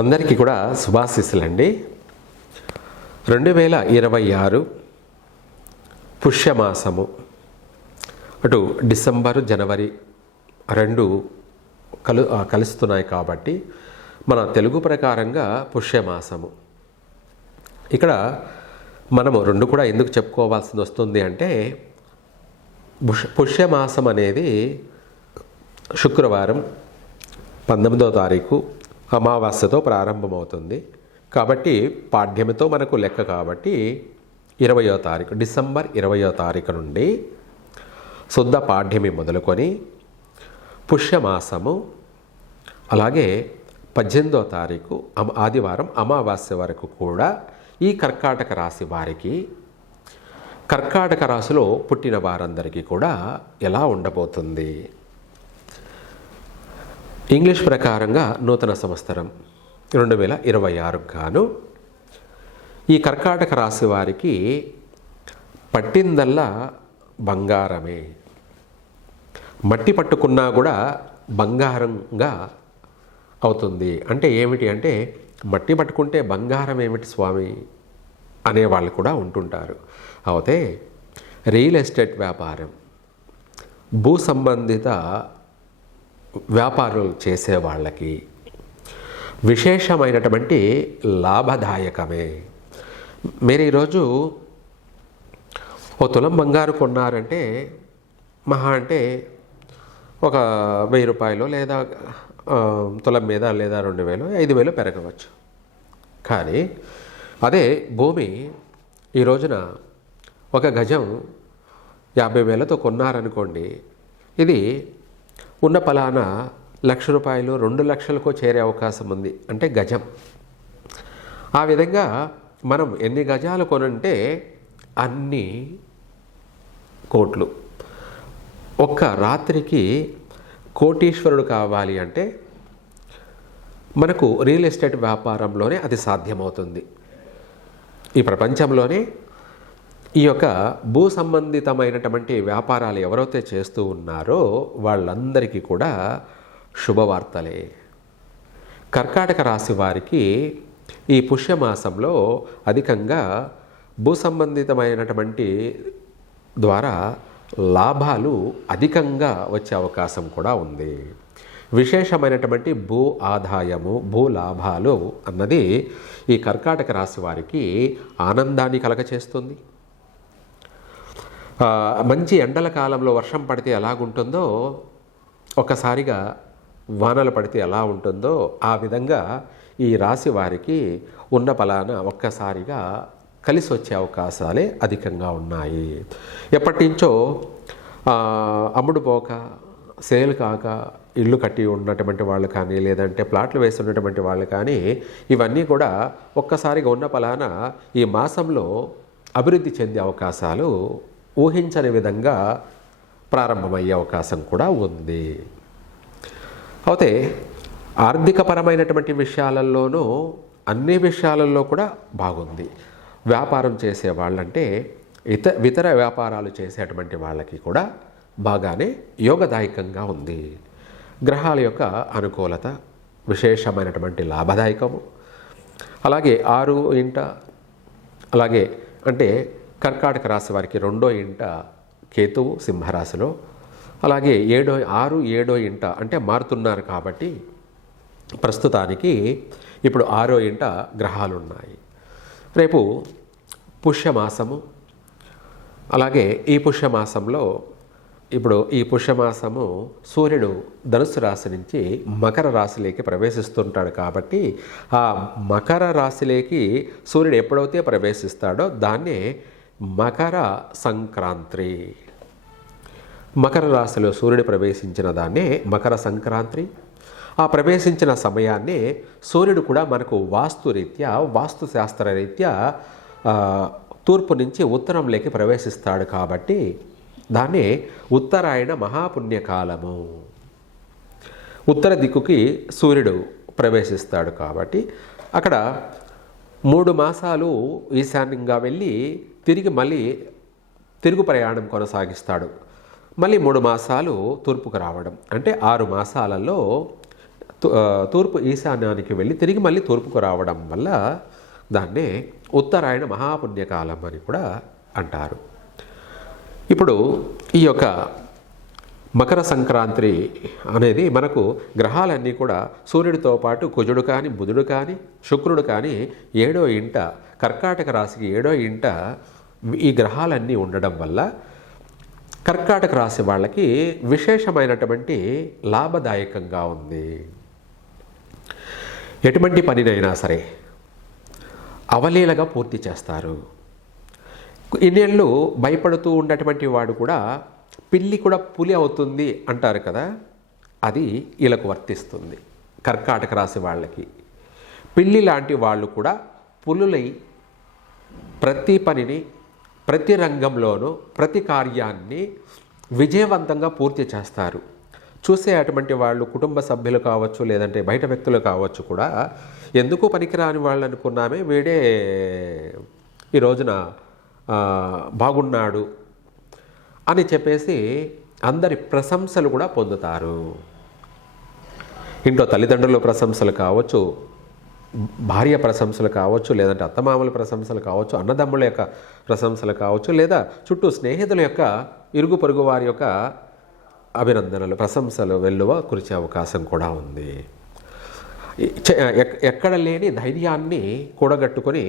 అందరికీ కూడా శుభాశీస్సులండి. 2026 పుష్యమాసము, అటు డిసెంబరు జనవరి రెండు కలుస్తున్నాయి కాబట్టి మన తెలుగు ప్రకారంగా పుష్యమాసము. ఇక్కడ మనము రెండు కూడా ఎందుకు చెప్పుకోవాల్సి వస్తుంది అంటే, పుష్యమాసం అనేది శుక్రవారం 19వ తారీఖు అమావాస్యతో ప్రారంభమవుతుంది. కాబట్టి పాడ్యమితో మనకు లెక్క కాబట్టి 20వ తారీఖు డిసెంబర్ 20వ తారీఖు నుండి శుద్ధ పాడ్యమి మొదలుకొని పుష్యమాసము, అలాగే 18వ తారీఖు ఆదివారం అమావాస్య వరకు కూడా ఈ కర్కాటక రాశి వారికి, కర్కాటక రాశిలో పుట్టిన వారందరికీ కూడా ఎలా ఉండబోతుంది? ఇంగ్లీష్ ప్రకారంగా నూతన సంవత్సరం 2026 గాను ఈ కర్కాటక రాశి వారికి పట్టిందల్లా బంగారమే. మట్టి పట్టుకున్నా కూడా బంగారంగా అవుతుంది. అంటే ఏమిటి అంటే, మట్టి పట్టుకుంటే బంగారం ఏమిటి స్వామి అనేవాళ్ళు కూడా ఉంటుంటారు. అయితే రియల్ ఎస్టేట్ వ్యాపారం, భూ సంబంధిత వ్యాపారాలు చేసే వాళ్ళకి విశేషమైనటువంటి లాభదాయకమే. మీరు ఈరోజు ఓ తులం బంగారు కొన్నారంటే మహా అంటే ఒక 1000 రూపాయలు, లేదా తులం మీద లేదా 2000, 5000 పెరగవచ్చు. కానీ అదే భూమి ఈ రోజున ఒక గజం 50,000తో కొన్నారనుకోండి, ఇది ఉన్న పలానా 1,00,000 రూపాయలు 2 లక్షలకు చేరే అవకాశం ఉంది. అంటే గజం. ఆ విధంగా మనం ఎన్ని గజాలు కొనంటే అన్ని కోట్లు. ఒక్క రాత్రికి కోటీశ్వరుడు కావాలి అంటే మనకు రియల్ ఎస్టేట్ వ్యాపారంలోనే అది సాధ్యమవుతుంది. ఈ ప్రపంచంలోనే ఈ యొక్క భూ సంబంధితమైనటువంటి వ్యాపారాలు ఎవరైతే చేస్తూ ఉన్నారో వాళ్ళందరికీ కూడా శుభవార్తలే. కర్కాటక రాశి వారికి ఈ పుష్యమాసంలో అధికంగా భూ సంబంధితమైనటువంటి ద్వారా లాభాలు అధికంగా వచ్చే అవకాశం కూడా ఉంది. విశేషమైనటువంటి భూ ఆదాయము, భూ లాభాలు అన్నది ఈ కర్కాటక రాశి వారికి ఆనందాన్ని కలగచేస్తుంది. మంచి ఎండల కాలంలో వర్షం పడితే ఎలాగుంటుందో, ఒక్కసారిగా వానలు పడితే ఎలా ఉంటుందో ఆ విధంగా ఈ రాశి వారికి ఉన్న పలానా ఒక్కసారిగా కలిసి వచ్చే అవకాశాలే అధికంగా ఉన్నాయి. ఎప్పటి నుంచో అమ్ముడు పోక, సేల్ కాక ఇల్లు కట్టి ఉన్నటువంటి వాళ్ళు కానీ, లేదంటే ప్లాట్లు వేసి ఉన్నటువంటి వాళ్ళు కానీ, ఇవన్నీ కూడా ఒక్కసారిగా ఉన్న పలానా ఈ మాసంలో అభివృద్ధి చెందే అవకాశాలు ఊహించని విధంగా ప్రారంభమయ్యే అవకాశం కూడా ఉంది. అయితే ఆర్థికపరమైనటువంటి విషయాలలోనూ అన్ని విషయాలలో కూడా బాగుంది. వ్యాపారం చేసే వాళ్ళంటే ఇతర వ్యాపారాలు చేసేటువంటి వాళ్ళకి కూడా బాగానే యోగదాయకంగా ఉంది. గ్రహాల యొక్క అనుకూలత, విశేషమైనటువంటి లాభదాయకము. అలాగే 6 ఇంట, అలాగే అంటే కర్కాటక రాశి వారికి 2వ ఇంట కేతువు సింహరాశిలో, అలాగే 6, 7వ ఇంట అంటే మారుతున్నారు కాబట్టి ప్రస్తుతానికి ఇప్పుడు 6వ ఇంట గ్రహాలు ఉన్నాయి. రేపు పుష్యమాసము. అలాగే ఈ పుష్యమాసంలో ఇప్పుడు ఈ పుష్యమాసము సూర్యుడు ధనుస్సు రాశి నుంచి మకర రాశిలోకి ప్రవేశిస్తుంటాడు కాబట్టి ఆ మకర రాశిలోకి సూర్యుడు ఎప్పుడైతే ప్రవేశిస్తాడో దాన్నే మకర సంక్రాంతి. మకర రాశిలో సూర్యుడు ప్రవేశించిన దాన్నే మకర సంక్రాంతి. ఆ ప్రవేశించిన సమయాన్నే సూర్యుడు కూడా మనకు వాస్తుశాస్త్ర రీత్యా తూర్పు నుంచి ఉత్తరంలోకి ప్రవేశిస్తాడు కాబట్టి దాన్నే ఉత్తరాయణ మహాపుణ్యకాలము. ఉత్తర దిక్కుకి సూర్యుడు ప్రవేశిస్తాడు కాబట్టి అక్కడ 3 మాసాలు ఈశాన్యంగా వెళ్ళి మళ్ళీ తిరుగు ప్రయాణం కొనసాగిస్తాడు. మళ్ళీ 3 మాసాలు తూర్పుకు రావడం, అంటే 6 మాసాలలో తూర్పు ఈశాన్యానికి వెళ్ళి తిరిగి మళ్ళీ తూర్పుకు రావడం వల్ల దాన్నే ఉత్తరాయణ మహాపుణ్యకాలం అని కూడా అంటారు. ఇప్పుడు ఈ యొక్క మకర సంక్రాంతి అనేది మనకు గ్రహాలన్నీ కూడా సూర్యుడితో పాటు కుజుడు కానీ బుధుడు కానీ శుక్రుడు కానీ 7వ ఇంట కర్కాటక రాశికి 7వ ఇంట ఈ గ్రహాలన్నీ ఉండడం వల్ల కర్కాటక రాశి వాళ్ళకి విశేషమైనటువంటి లాభదాయకంగా ఉంది. ఎటువంటి పనినైనా సరే అవలీలగా పూర్తి చేస్తారు. ఇన్నేళ్ళు భయపడుతూ ఉన్నటువంటి వాడు కూడా పిల్లి కూడా పులి అవుతుంది అంటారు కదా, అది వీళ్ళకు వర్తిస్తుంది. కర్కాటక రాశి వాళ్ళకి పిల్లి లాంటి వాళ్ళు కూడా పులులై ప్రతి పనిని ప్రతి రంగంలోనూ ప్రతి కార్యాన్ని విజయవంతంగా పూర్తి చేస్తారు. చూసే అటువంటి వాళ్ళు కుటుంబ సభ్యులు కావచ్చు, లేదంటే బయట వ్యక్తులు కావచ్చు కూడా ఎందుకు పనికిరాని వాళ్ళు అనుకున్నామే వీడే ఈ రోజున బాగున్నాడు అని చెప్పేసి అందరి ప్రశంసలు కూడా పొందుతారు. ఇంట్లో తల్లిదండ్రుల ప్రశంసలు కావచ్చు, భార్య ప్రశంసలు కావచ్చు, లేదంటే అత్తమామల ప్రశంసలు కావచ్చు, అన్నదమ్ముల యొక్క ప్రశంసలు కావచ్చు, లేదా చుట్టూ స్నేహితుల యొక్క ఇరుగు పొరుగు వారి యొక్క అభినందనలు ప్రశంసలు వెల్లువ కురిచే అవకాశం కూడా ఉంది. ఎక్కడ లేని ధైర్యాన్ని కూడగట్టుకొని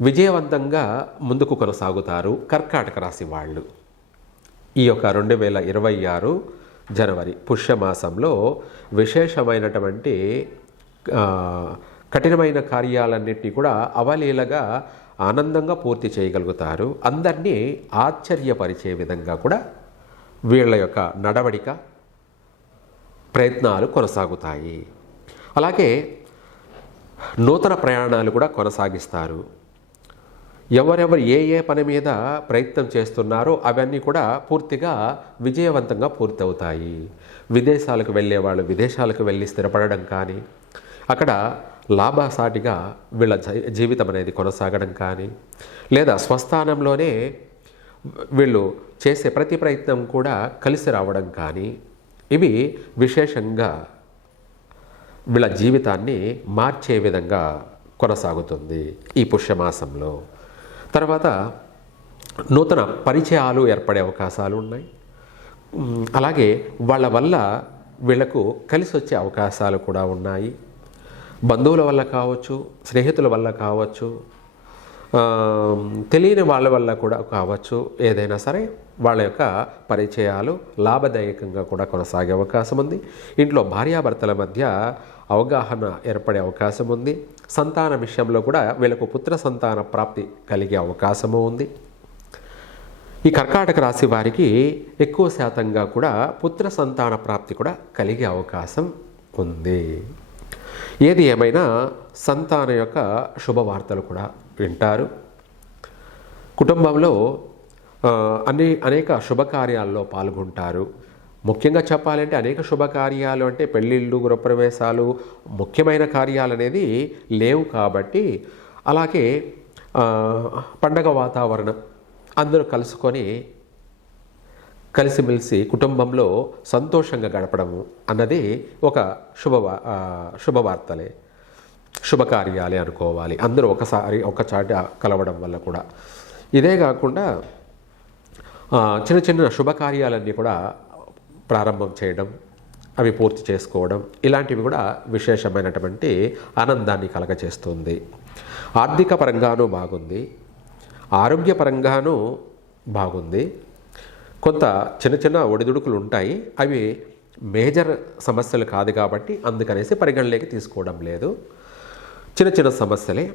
విజయవంతంగా ముందుకు కొనసాగుతారు కర్కాటక రాశి వాళ్ళు. ఈ యొక్క 2026 జనవరి పుష్యమాసంలో విశేషమైనటువంటి కఠినమైన కార్యాలన్నింటినీ కూడా అవలీలగా ఆనందంగా పూర్తి చేయగలుగుతారు. అందరినీ ఆశ్చర్యపరిచే విధంగా కూడా వీళ్ళ యొక్క నడవడిక ప్రయత్నాలు కొనసాగుతాయి. అలాగే నూతన ప్రయాణాలు కూడా కొనసాగిస్తారు. ఎవరెవరు ఏ పని మీద ప్రయత్నం చేస్తున్నారో అవన్నీ కూడా పూర్తిగా విజయవంతంగా పూర్తవుతాయి. విదేశాలకు వెళ్ళే వాళ్ళు విదేశాలకు వెళ్ళి స్థిరపడడం కానీ, అక్కడ లాభసాటిగా వీళ్ళ జీవితం అనేది కొనసాగడం కానీ, లేదా స్వస్థానంలోనే వీళ్ళు చేసే ప్రతి ప్రయత్నం కూడా కలిసి రావడం కానీ, ఇవి విశేషంగా వీళ్ళ జీవితాన్ని మార్చే విధంగా కొనసాగుతుంది ఈ పుష్యమాసంలో. తర్వాత నూతన పరిచయాలు ఏర్పడే అవకాశాలు ఉన్నాయి. అలాగే వాళ్ళ వల్ల వీళ్లకు కలిసి వచ్చే అవకాశాలు కూడా ఉన్నాయి. బంధువుల వల్ల కావచ్చు, స్నేహితుల వల్ల కావచ్చు, తెలియని వాళ్ళ వల్ల కూడా కావచ్చు, ఏదైనా సరే వాళ్ళ యొక్క పరిచయాలు లాభదాయకంగా కూడా కొనసాగే అవకాశం ఉంది. ఇంట్లో భార్యాభర్తల మధ్య అవగాహన ఏర్పడే అవకాశం ఉంది. సంతాన విషయంలో కూడా వీళ్ళకు పుత్ర సంతాన ప్రాప్తి కలిగే అవకాశము ఉంది. ఈ కర్కాటక రాశి వారికి ఎక్కువ శాతంగా కూడా పుత్ర సంతాన ప్రాప్తి కూడా కలిగే అవకాశం ఉంది. ఏది ఏమైనా సంతాన యొక్క శుభవార్తలు కూడా వింటారు. కుటుంబంలో అనేక శుభకార్యాల్లో పాల్గొంటారు. ముఖ్యంగా చెప్పాలంటే అనేక శుభకార్యాలు అంటే పెళ్ళిళ్ళు, గృహప్రవేశాలు, ముఖ్యమైన కార్యాలు అనేది లేవు కాబట్టి, అలాగే పండగ వాతావరణం అందరూ కలుసుకొని కలిసిమెలిసి కుటుంబంలో సంతోషంగా గడపడము అన్నది ఒక శుభవార్తలే, శుభకార్యాలే అనుకోవాలి. అందరూ ఒకచాట కలవడం వల్ల కూడా. ఇదే కాకుండా చిన్న చిన్న శుభకార్యాలన్నీ కూడా ప్రారంభం చేయడం, అవి పూర్తి చేసుకోవడం, ఇలాంటివి కూడా విశేషమైనటువంటి ఆనందాన్ని కలగచేస్తుంది. ఆర్థిక పరంగానూ బాగుంది, ఆరోగ్యపరంగానూ బాగుంది. కొంత చిన్న చిన్న ఒడిదుడుకులు ఉంటాయి, అవి మేజర్ సమస్యలు కాదు కాబట్టి అందుకనేసి పరిగణలోకి తీసుకోవడం లేదు, చిన్న చిన్న సమస్యలే.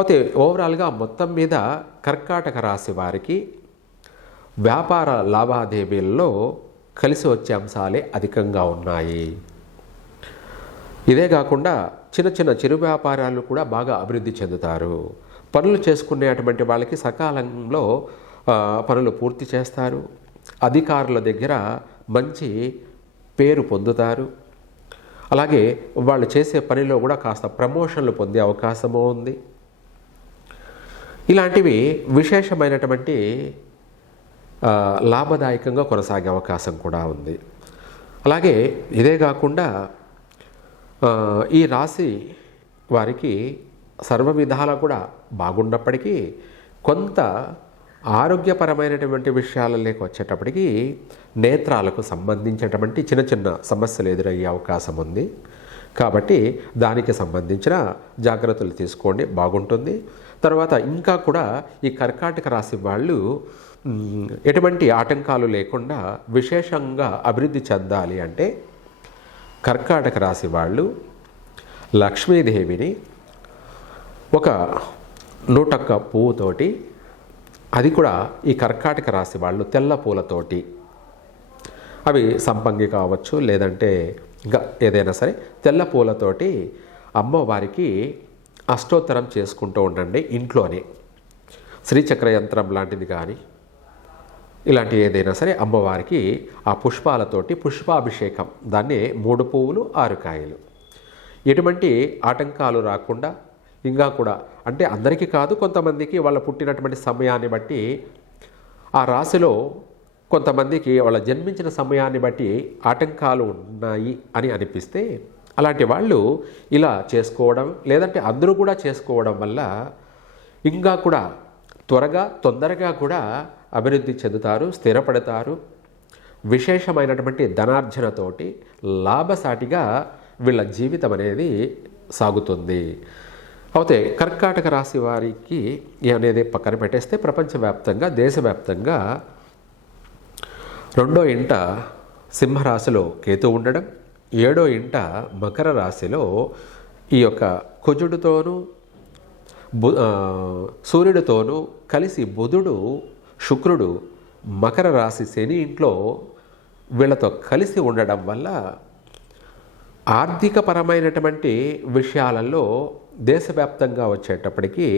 అయితే ఓవరాల్గా మొత్తం మీద కర్కాటక రాశి వారికి వ్యాపార లావాదేవీల్లో కలిసి వచ్చే అంశాలే అధికంగా ఉన్నాయి. ఇదే కాకుండా చిన్న చిన్న చిరు వ్యాపారాలు కూడా బాగా అభివృద్ధి చెందుతారు. పనులు చేసుకునేటువంటి వాళ్ళకి సకాలంలో పనులు పూర్తి చేస్తారు. అధికారుల దగ్గర మంచి పేరు పొందుతారు. అలాగే వాళ్ళు చేసే పనిలో కూడా కాస్త ప్రమోషన్లు పొందే అవకాశము ఉంది. ఇలాంటివి విశేషమైనటువంటి లాభదాయకంగా కొనసాగే అవకాశం కూడా ఉంది. అలాగే ఇదే కాకుండా ఈ రాశి వారికి సర్వ విధాలా కూడా బాగున్నప్పటికీ కొంత ఆరోగ్యపరమైనటువంటి విషయాలలోకి వచ్చేటప్పటికి నేత్రాలకు సంబంధించినటువంటి చిన్న చిన్న సమస్యలు ఎదురయ్యే అవకాశం ఉంది. కాబట్టి దానికి సంబంధించిన జాగ్రత్తలు తీసుకోండి, బాగుంటుంది. తర్వాత ఇంకా కూడా ఈ కర్కాటక రాశి వాళ్ళు ఎటువంటి ఆటంకాలు లేకుండా విశేషంగా అభివృద్ధి చెందాలి అంటే కర్కాటక రాశి వాళ్ళు లక్ష్మీదేవిని ఒక 101 పువ్వుతోటి, అది కూడా ఈ కర్కాటక రాశి వాళ్ళు తెల్ల పూలతోటి, అవి సంపంగి కావచ్చు లేదంటే ఇంకా ఏదైనా సరే తెల్ల పూలతోటి అమ్మవారికి అష్టోత్తరం చేసుకుంటూ ఉండండి. ఇంట్లోనే శ్రీచక్ర యంత్రం లాంటిది కానీ ఇలాంటి ఏదైనా సరే అమ్మవారికి ఆ పుష్పాలతోటి పుష్పాభిషేకం, దాన్ని 3 పువ్వులు 6 కాయలు, ఎటువంటి ఆటంకాలు రాకుండా, ఇంకా కూడా అంటే అందరికీ కాదు, కొంతమందికి వాళ్ళ పుట్టినటువంటి సమయాన్ని బట్టి ఆ రాశిలో కొంతమందికి వాళ్ళ జన్మించిన సమయాన్ని బట్టి ఆటంకాలు ఉన్నాయి అని అనిపిస్తే అలాంటి వాళ్ళు ఇలా చేసుకోవడం, లేదంటే అందరూ కూడా చేసుకోవడం వల్ల ఇంకా కూడా తొందరగా కూడా అభివృద్ధి చెందుతారు, స్థిరపడతారు. విశేషమైనటువంటి ధనార్జనతోటి లాభసాటిగా వీళ్ళ జీవితం అనేది సాగుతుంది. అయితే కర్కాటక రాశి వారికి అనేది పక్కన పెట్టేస్తే ప్రపంచవ్యాప్తంగా, దేశవ్యాప్తంగా 2వ ఇంట సింహరాశిలో కేతు ఉండడం, 7వ ఇంట మకర రాశిలో ఈ యొక్క కుజుడితోనూ సూర్యుడితోనూ కలిసి బుధుడు, శుక్రుడు మకర రాశి శని ఇంట్లో వీళ్ళతో కలిసి ఉండడం వల్ల ఆర్థికపరమైనటువంటి విషయాలలో దేశవ్యాప్తంగా వచ్చేటప్పటికీ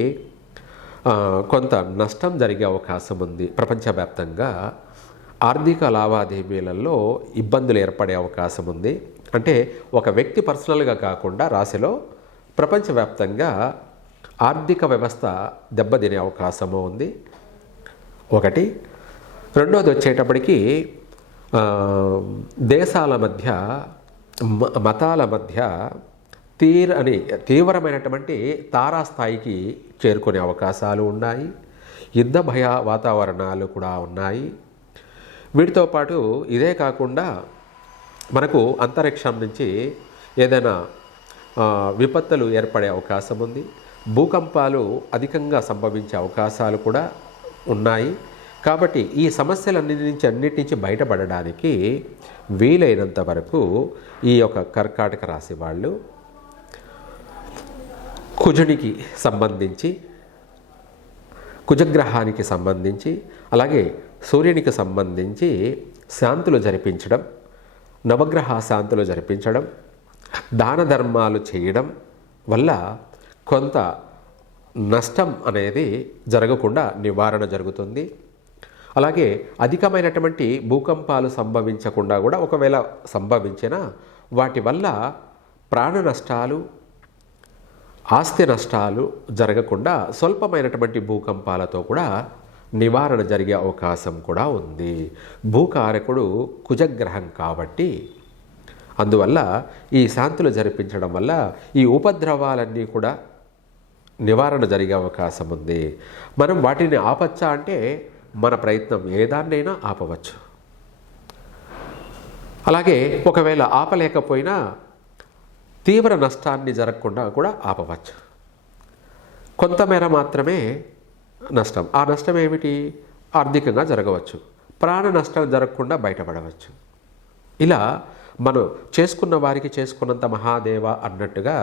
కొంత నష్టం జరిగే అవకాశం ఉంది. ప్రపంచవ్యాప్తంగా ఆర్థిక లావాదేవీలలో ఇబ్బందులు ఏర్పడే అవకాశం ఉంది. అంటే ఒక వ్యక్తి పర్సనల్గా కాకుండా రాశిలో ప్రపంచవ్యాప్తంగా ఆర్థిక వ్యవస్థ దెబ్బతినే అవకాశము ఉంది. ఒకటి. రెండోది వచ్చేటప్పటికి దేశాల మధ్య, మతాల మధ్య తీవ్రమైనటువంటి తారాస్థాయికి చేరుకునే అవకాశాలు ఉన్నాయి. యుద్ధ భయ వాతావరణాలు కూడా ఉన్నాయి. వీటితో పాటు ఇదే కాకుండా మనకు అంతరిక్షం నుంచి ఏదైనా విపత్తులు ఏర్పడే అవకాశం ఉంది. భూకంపాలు అధికంగా సంభవించే అవకాశాలు కూడా ఉన్నాయి. కాబట్టి ఈ సమస్యలన్నిటి నుంచి బయటపడడానికి వీలైనంత వరకు ఈ యొక్క కర్కాటక రాశి వాళ్ళు కుజునికి సంబంధించి, కుజగ్రహానికి సంబంధించి, అలాగే సూర్యునికి సంబంధించి శాంతులు జరిపించడం, నవగ్రహ శాంతులు జరిపించడం, దాన ధర్మాలు చేయడం వల్ల కొంత నష్టం అనేది జరగకుండా నివారణ జరుగుతుంది. అలాగే అధికమైనటువంటి భూకంపాలు సంభవించకుండా కూడా, ఒకవేళ సంభవించినా వాటి వల్ల ప్రాణ నష్టాలు, ఆస్తి నష్టాలు జరగకుండా స్వల్పమైనటువంటి భూకంపాలతో కూడా నివారణ జరిగే అవకాశం కూడా ఉంది. భూకారకుడు కుజగ్రహం కాబట్టి అందువల్ల ఈ శాంతులు జరిపించడం వల్ల ఈ ఉపద్రవాలన్నీ కూడా నివారణ జరిగే అవకాశం ఉంది. మనం వాటిని ఆపచ్చా అంటే మన ప్రయత్నం ఏదాన్నైనా ఆపవచ్చు. అలాగే ఒకవేళ ఆపలేకపోయినా తీవ్ర నష్టాన్ని జరగకుండా కూడా ఆపవచ్చు. కొంతమేర మాత్రమే నష్టం. ఆ నష్టం ఏమిటి? ఆర్థికంగా జరగవచ్చు. ప్రాణ నష్టం జరగకుండా బయటపడవచ్చు. ఇలా మనం చేసుకున్న వారికి చేసుకున్నంత మహాదేవ అన్నట్టుగా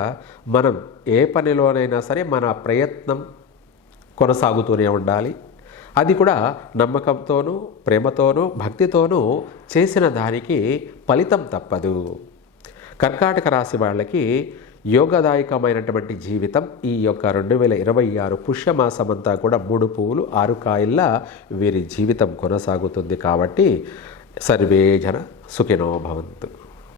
మనం ఏ పనిలోనైనా సరే మన ప్రయత్నం కొనసాగుతూనే ఉండాలి. అది కూడా నమ్మకంతోనూ, ప్రేమతోనూ, భక్తితోనూ చేసిన దానికి ఫలితం తప్పదు. కర్కాటక రాశి వాళ్ళకి యోగదాయకమైనటువంటి జీవితం ఈ యొక్క 2026 పుష్యమాసమంతా కూడా 3 పువ్వులు 6 కాయల్లా వీరి జీవితం కొనసాగుతుంది. కాబట్టి సర్వే జన సుఖినో భవంతు.